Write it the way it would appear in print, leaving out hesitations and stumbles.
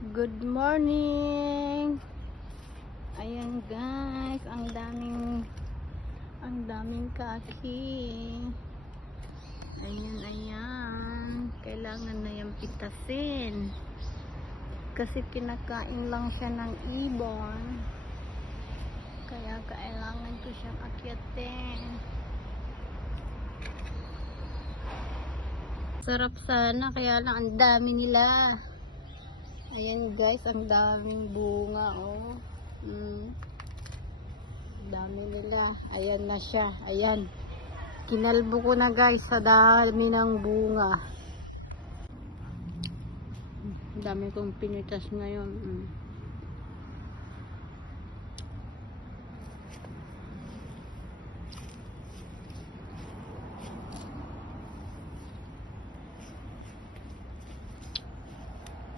Good morning. Ayan guys, ang daming kaki. Ayan. Kailangan na yung pitasin. Kasi kinakain lang siya ng ibon. Kaya kailangan ko siyang akyatin. Sarap sana, kaya lang ang dami nila. Ayan guys, ang daming bunga oh. Dami nila. Ayan na siya. Ayan. Kinalbo ko na guys sa dami ng bunga. Dami kong pinitas ngayon.